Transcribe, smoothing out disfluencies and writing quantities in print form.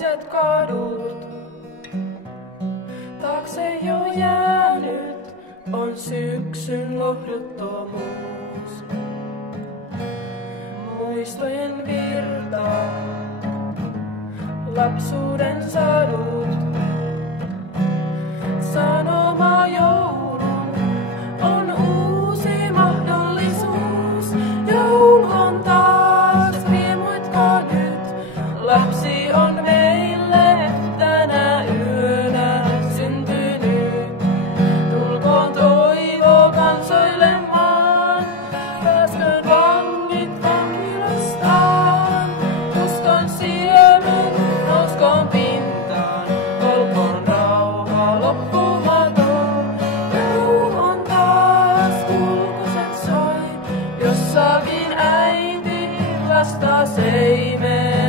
hiljaiset kadut. Taakse jo jäänyt on syksyn lohduttomuus. Muistojen virta, lapsuuden sadut. Sanoma joulun on uusi mahdollisuus. Joulu on taas, riemuitko nyt? Lapsi on meille tänä yönä syntynyt. Tulkoon toivo kansoilemaan, pääsköön vangit vankilastaan. Uskon siemen nouskoon pintaan, olkoon rauha loppumaton. Joulu on taas, kulkuset soi, jossakin äiti lasta seimee.